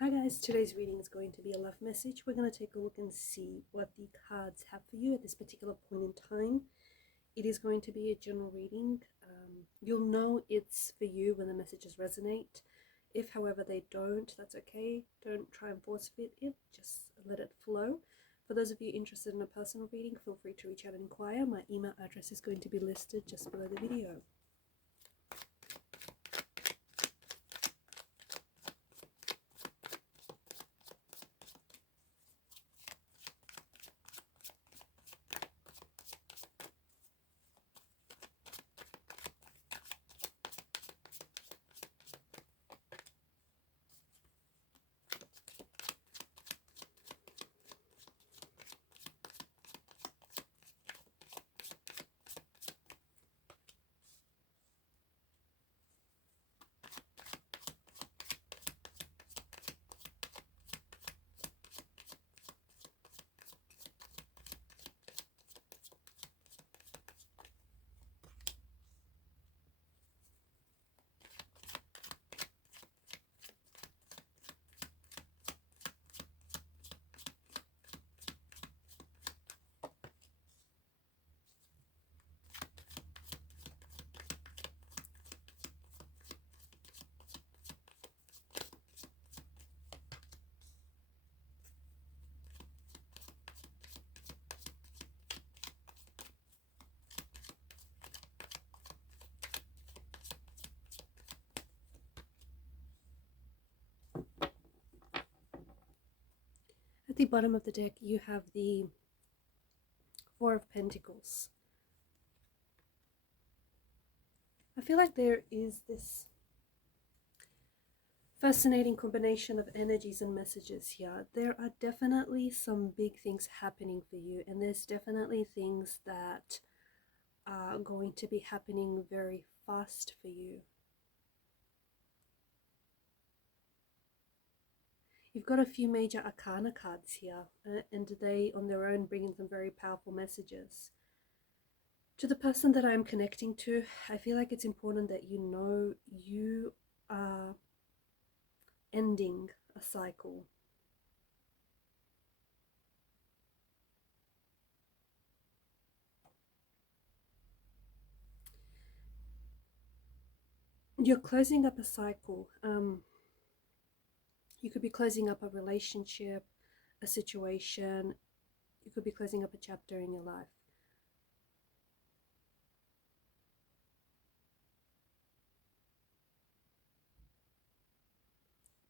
Hi guys, today's reading is going to be a love message. We're going to take a look and see what the cards have for you at this particular point in time. It is going to be a general reading. You'll know it's for you when the messages resonate. If, however, they don't, that's okay. Don't try and force fit it, just let it flow. For those of you interested in a personal reading, feel free to reach out and inquire. My email address is going to be listed just below the video. At the bottom of the deck, you have the Four of Pentacles. I feel like there is this fascinating combination of energies and messages here. There are definitely some big things happening for you, and there's definitely things that are going to be happening very fast for you. You've got a few major arcana cards here, and they on their own bring in some very powerful messages. To the person that I'm connecting to, I feel like it's important that you know you are ending a cycle. You're closing up a cycle. You could be closing up a relationship, a situation. You could be closing up a chapter in your life.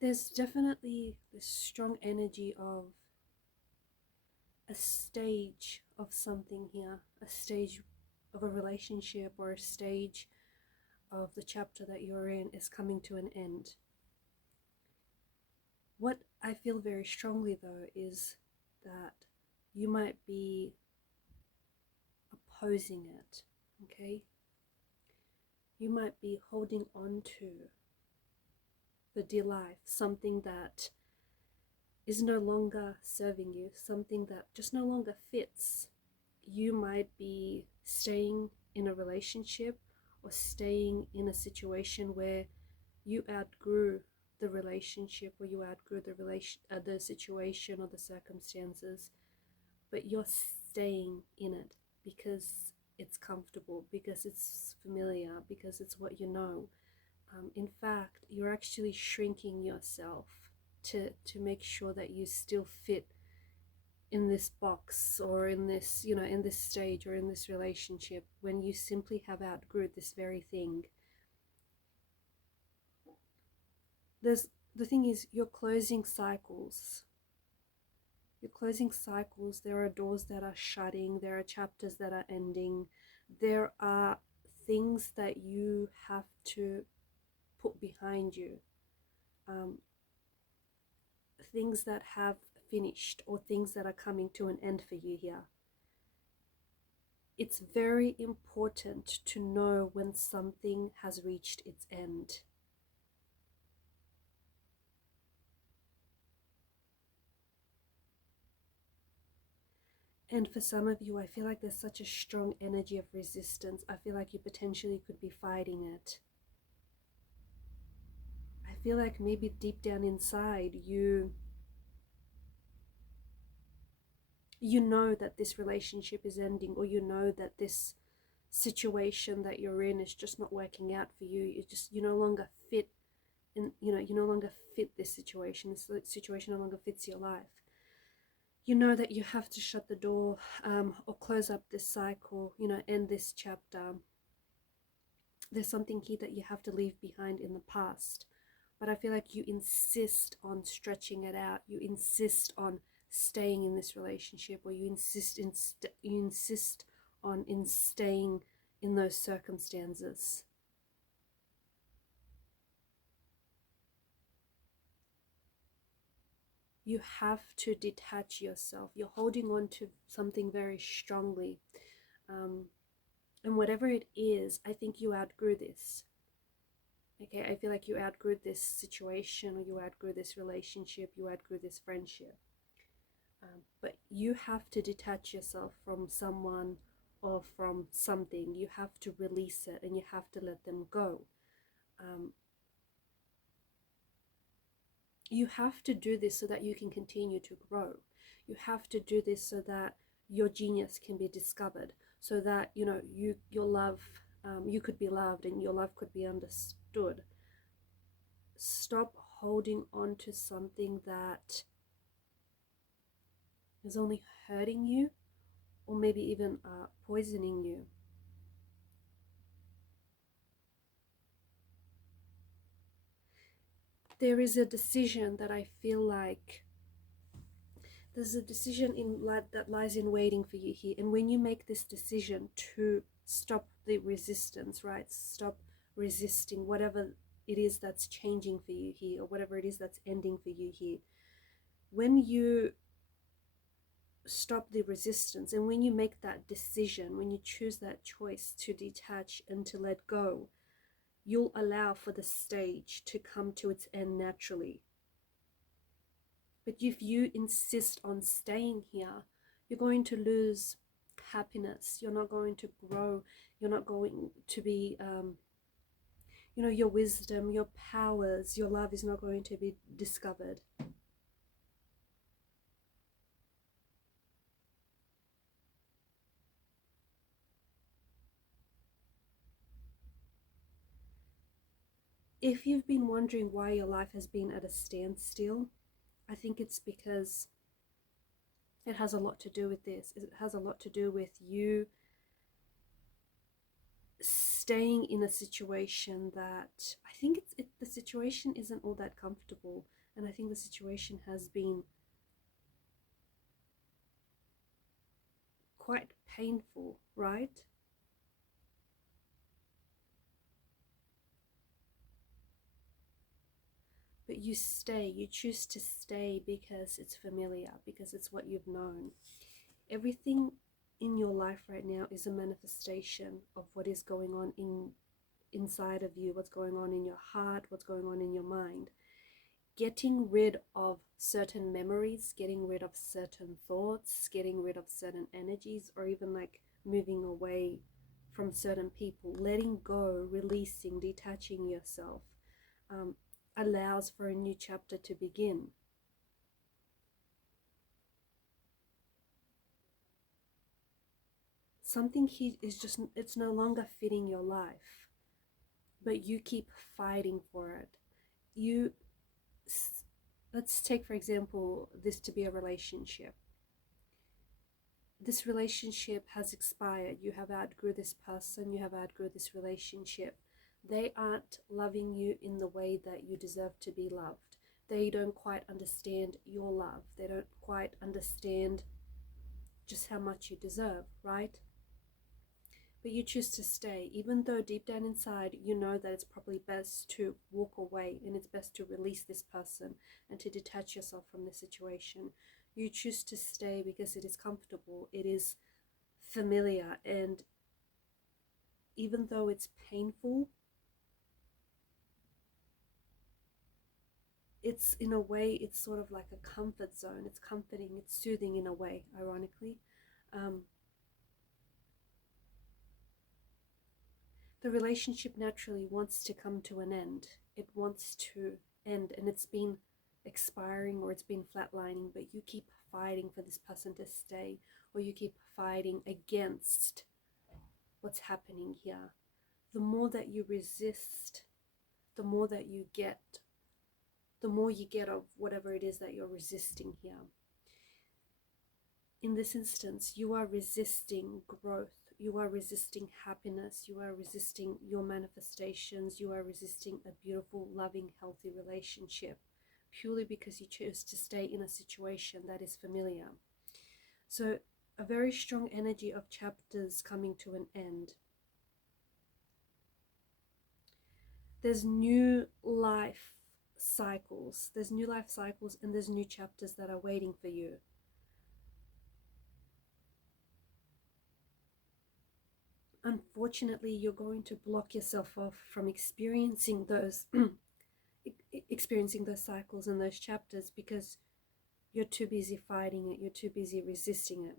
There's definitely this strong energy of a stage of something here, a stage of a relationship or a stage of the chapter that you're in is coming to an end. What I feel very strongly though is that you might be opposing it, okay? You might be holding on to the dear life, something that is no longer serving you, something that just no longer fits. You might be staying in a relationship or staying in a situation where you outgrew the relationship or you outgrew the situation or the circumstances, but you're staying in it because it's comfortable, because it's familiar, because it's what you know. In fact, you're actually shrinking yourself to make sure that you still fit in this box or in this, in this stage or in this relationship, when you simply have outgrew this very thing. The thing is, you're closing cycles. You're closing cycles. There are doors that are shutting. There are chapters that are ending. There are things that you have to put behind you. Things that have finished or things that are coming to an end for you here. It's very important to know when something has reached its end. And for some of you, I feel like there's such a strong energy of resistance. I feel like you potentially could be fighting it. I feel like maybe deep down inside you know that this relationship is ending, or you know that this situation that you're in is just not working out for you. You no longer fit in, you no longer fit this situation. This situation no longer fits your life. You know that you have to shut the door, or close up this cycle, end this chapter. There's something here that you have to leave behind in the past. But I feel like you insist on stretching it out. You insist on staying in this relationship, or you insist on staying in those circumstances. You have to detach yourself. You're holding on to something very strongly. And whatever it is, I think you outgrew this. Okay, I feel like you outgrew this situation, or you outgrew this relationship, you outgrew this friendship. But you have to detach yourself from someone or from something. You have to release it, and you have to let them go. You have to do this so that you can continue to grow. You have to do this so that your genius can be discovered, so that your love, you could be loved and your love could be understood. Stop holding on to something that is only hurting you, or maybe even poisoning you. There is a decision that I feel like there's a decision that lies in waiting for you here. And when you make this decision to stop the resistance, right? Stop resisting whatever it is that's changing for you here, or whatever it is that's ending for you here. When you stop the resistance, and when you make that decision, when you choose that choice to detach and to let go, you'll allow for the stage to come to its end naturally. But if you insist on staying here, you're going to lose happiness. You're not going to grow. You're not going to be, your wisdom, your powers, your love is not going to be discovered. If you've been wondering why your life has been at a standstill, I think it's because it has a lot to do with this. It has a lot to do with you staying in a situation that I think the situation isn't all that comfortable, and I think the situation has been quite painful, right? But you stay, you choose to stay because it's familiar, because it's what you've known. Everything in your life right now is a manifestation of what is going on inside of you, what's going on in your heart, what's going on in your mind. Getting rid of certain memories, getting rid of certain thoughts, getting rid of certain energies, or even like moving away from certain people, letting go, releasing, detaching yourself, allows for a new chapter to begin. Something here is just, it's no longer fitting your life, but you keep fighting for it. Let's take, for example, this to be a relationship. This relationship has expired. You have outgrew this person, you have outgrew this relationship. They aren't loving you in the way that you deserve to be loved. They don't quite understand your love. They don't quite understand just how much you deserve, right? But you choose to stay, even though deep down inside you know that it's probably best to walk away, and it's best to release this person and to detach yourself from the situation. You choose to stay because it is comfortable, it is familiar, and even though it's painful, it's in a way, it's sort of like a comfort zone. It's comforting, it's soothing in a way, ironically. The relationship naturally wants to come to an end. It wants to end and it's been expiring or it's been flatlining, but you keep fighting for this person to stay, or you keep fighting against what's happening here. The more that you resist, the more that you get, the more you get of whatever it is that you're resisting here. In this instance, you are resisting growth, you are resisting happiness, you are resisting your manifestations, you are resisting a beautiful, loving, healthy relationship, purely because you chose to stay in a situation that is familiar. So a very strong energy of chapters coming to an end. There's new life cycles. There's new life cycles and there's new chapters that are waiting for you. Unfortunately, you're going to block yourself off from experiencing those cycles and those chapters because you're too busy fighting it, you're too busy resisting it.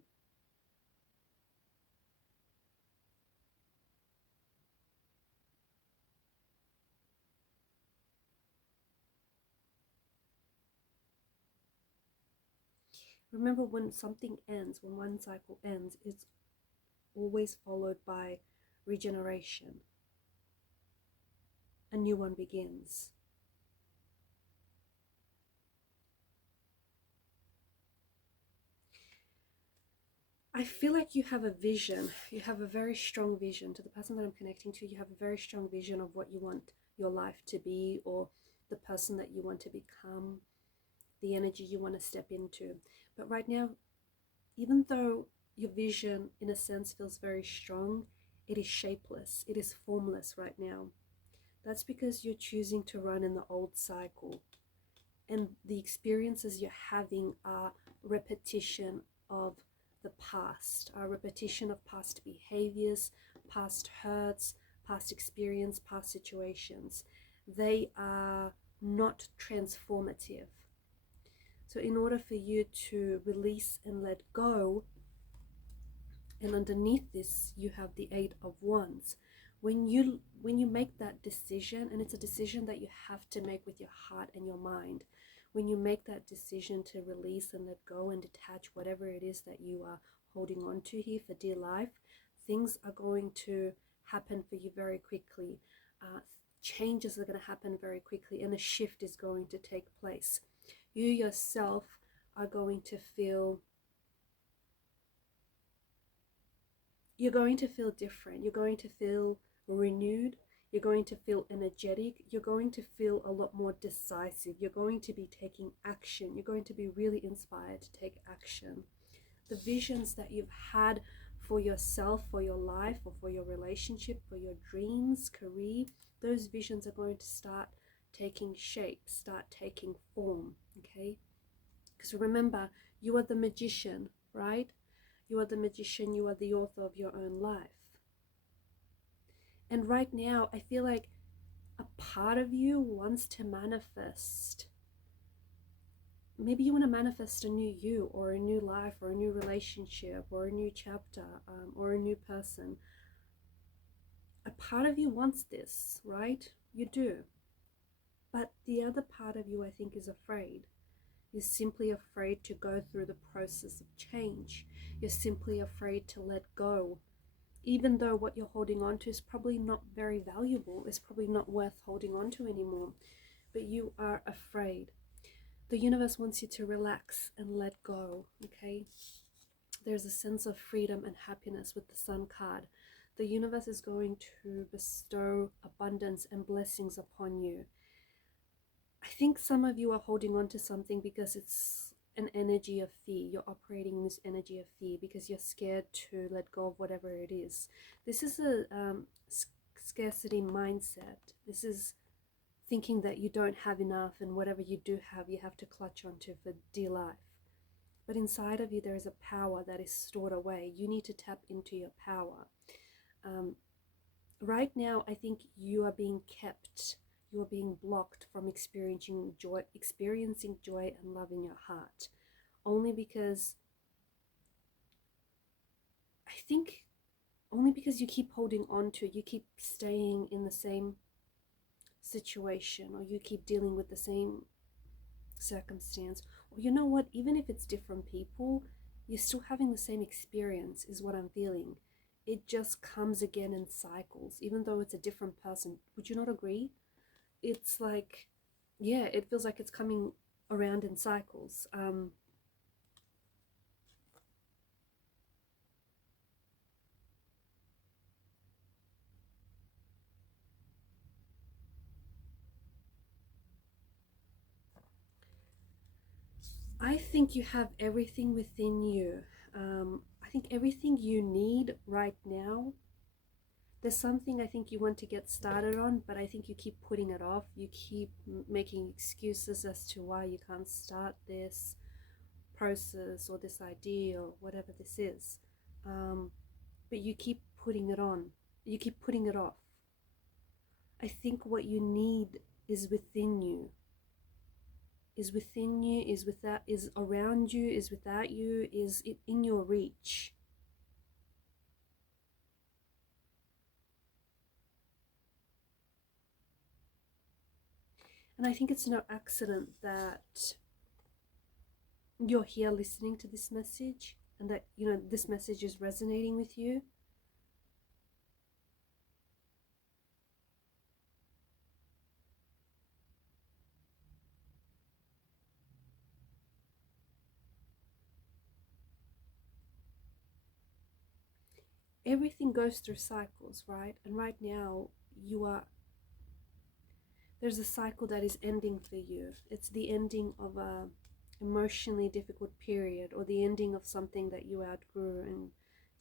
Remember, when something ends, when one cycle ends, it's always followed by regeneration. A new one begins. I feel like you have a vision. You have a very strong vision. To the person that I'm connecting to, you have a very strong vision of what you want your life to be, or the person that you want to become, the energy you want to step into. But right now, even though your vision in a sense feels very strong, it is shapeless, it is formless right now. That's because you're choosing to run in the old cycle, and the experiences you're having are repetition of the past, are repetition of past behaviors, past hurts, past experience, past situations. They are not transformative. So in order for you to release and let go, and underneath this you have the Eight of Wands. When you make that decision, and it's a decision that you have to make with your heart and your mind, when you make that decision to release and let go and detach whatever it is that you are holding on to here for dear life, things are going to happen for you very quickly. Changes are going to happen very quickly, and a shift is going to take place. You yourself are going to feel, you're going to feel different. You're going to feel renewed. You're going to feel energetic. You're going to feel a lot more decisive. You're going to be taking action. You're going to be really inspired to take action. The visions that you've had for yourself, for your life, or for your relationship, for your dreams, career, those visions are going to start taking shape, start taking form, okay? Because remember, you are the magician, right? You are the magician, you are the author of your own life. And right now, I feel like a part of you wants to manifest. Maybe you want to manifest a new you, or a new life, or a new relationship, or a new chapter, or a new person. A part of you wants this, right? You do. But the other part of you, I think, is afraid. You're simply afraid to go through the process of change. You're simply afraid to let go. Even though what you're holding on to is probably not very valuable, it's probably not worth holding on to anymore. But you are afraid. The universe wants you to relax and let go, okay? There's a sense of freedom and happiness with the Sun card. The universe is going to bestow abundance and blessings upon you. I think some of you are holding on to something because it's an energy of fear. You're operating in this energy of fear because you're scared to let go of whatever it is. This is a scarcity mindset. This is thinking that you don't have enough, and whatever you do have, you have to clutch onto for dear life. But inside of you, there is a power that is stored away. You need to tap into your power. Right now, I think you are being kept. You are being blocked from experiencing joy and love in your heart, only because you keep holding on to, you keep staying in the same situation, or you keep dealing with the same circumstance, or you know what, even if it's different people, you're still having the same experience, is what I'm feeling. It just comes again in cycles, even though it's a different person. Would you not agree? It's like, yeah, it feels like it's coming around in cycles. I think you have everything within you. I think everything you need right now. There's something I think you want to get started on, but I think you keep putting it off. You keep making excuses as to why you can't start this process or this idea or whatever this is. But you keep putting it on. You keep putting it off. I think what you need is within you. Is within you, is without, is around you, is without you, is it in your reach. And I think it's no accident that you're here listening to this message, and that, you know, this message is resonating with you. Everything goes through cycles, right? And right now there's a cycle that is ending for you. It's the ending of a emotionally difficult period, or the ending of something that you outgrew and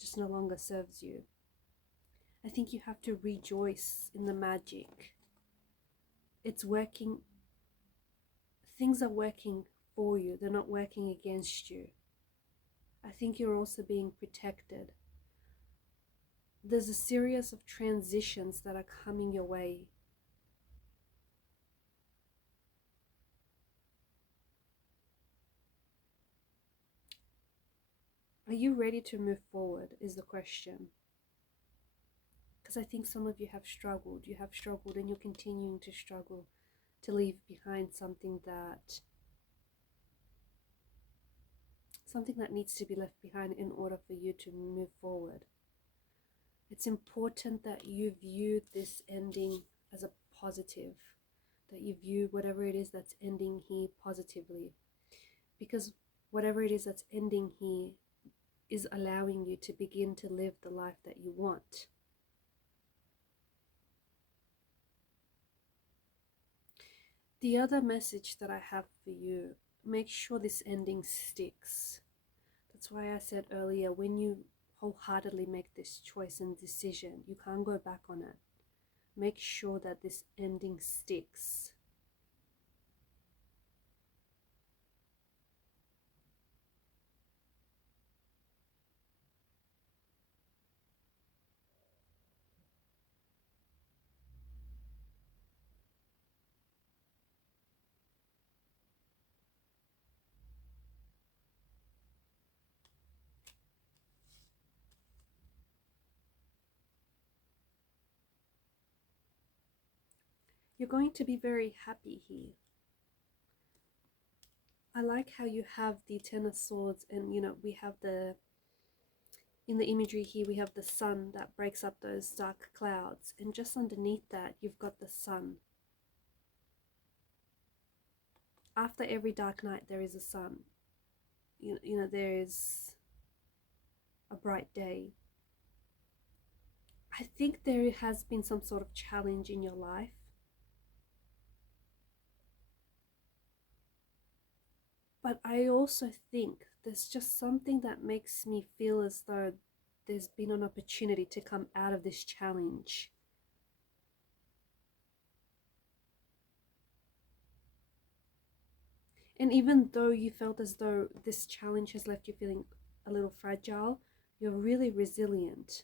just no longer serves you. I think you have to rejoice in the magic. It's working. Things are working for you. They're not working against you. I think you're also being protected. There's a series of transitions that are coming your way. Are you ready to move forward, is the question. Because I think some of you have struggled. You have struggled and you're continuing to struggle to leave behind something that needs to be left behind in order for you to move forward. It's important that you view this ending as a positive, that you view whatever it is that's ending here positively, because whatever it is that's ending here is allowing you to begin to live the life that you want. The other message that I have for you, make sure this ending sticks. That's why I said earlier, when you wholeheartedly make this choice and decision, you can't go back on it. Make sure that this ending sticks. You're going to be very happy here. I like how you have the Ten of Swords, and you know, we have in the imagery here, we have the sun that breaks up those dark clouds, and just underneath that, you've got the sun. After every dark night, there is a sun. You know, there is a bright day. I think there has been some sort of challenge in your life. But I also think there's just something that makes me feel as though there's been an opportunity to come out of this challenge. And even though you felt as though this challenge has left you feeling a little fragile, you're really resilient.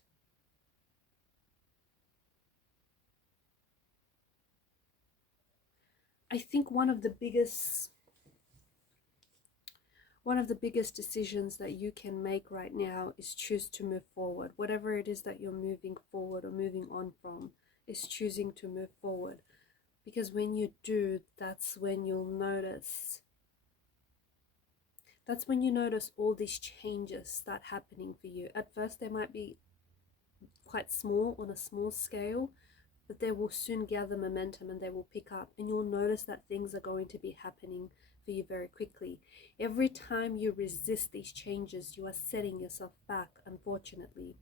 I think one of the biggest decisions that you can make right now is choose to move forward. Whatever it is that you're moving forward or moving on from, is choosing to move forward. Because when you do, that's when you'll notice. That's when you notice all these changes start happening for you. At first, they might be quite small, on a small scale, but they will soon gather momentum and they will pick up, and you'll notice that things are going to be happening for you very quickly. Every time you resist these changes, you are setting yourself back, unfortunately.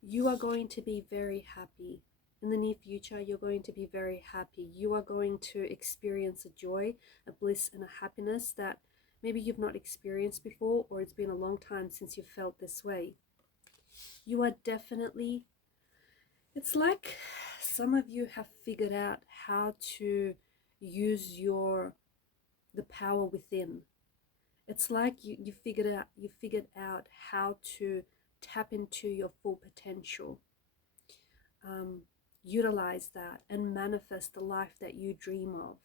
You are going to be very happy. In the near future, you're going to be very happy. You are going to experience a joy, a bliss, and a happiness that maybe you've not experienced before, or it's been a long time since you felt this way. You are definitely, it's like some of you have figured out how to use the power within. It's like you figured out how to tap into your full potential, utilize that, and manifest the life that you dream of.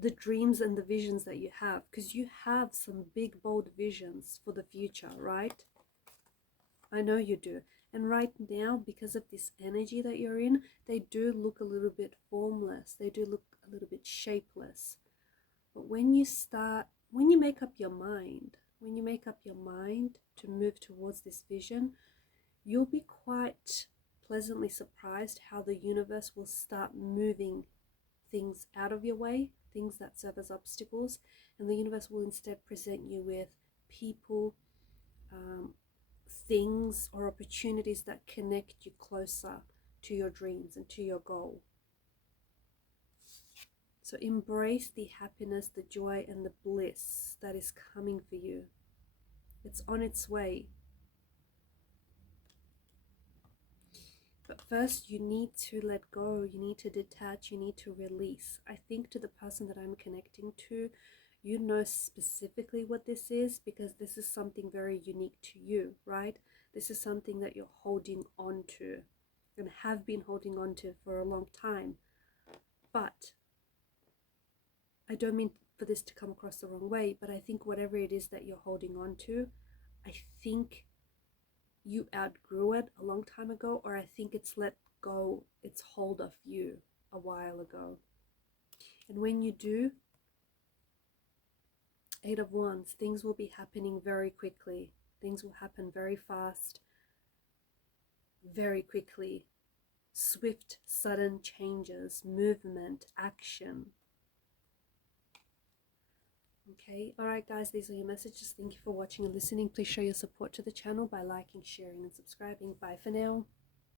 The dreams and the visions that you have, because you have some big bold visions for the future, right? I know you do. And right now, because of this energy that you're in, they do look a little bit formless. They do look a little bit shapeless. But when you make up your mind, to move towards this vision, you'll be quite pleasantly surprised how the universe will start moving things out of your way, things that serve as obstacles, and the universe will instead present you with people, things, or opportunities that connect you closer to your dreams and to your goal. So embrace the happiness, the joy, and the bliss that is coming for you. It's on its way. But first, you need to let go, you need to detach, you need to release. I think to the person that I'm connecting to, you know specifically what this is, because this is something very unique to you, right? This is something that you're holding on to and have been holding on to for a long time. But I don't mean for this to come across the wrong way, but I think whatever it is that you're holding on to, I think you outgrew it a long time ago, or I think it's let go its hold of you a while ago. And when you do, 8 of Wands, things will be happening very quickly. Things will happen very fast, very quickly. Swift, sudden changes, movement, action. Okay, alright guys, these are your messages. Thank you for watching and listening. Please show your support to the channel by liking, sharing, and subscribing. Bye for now.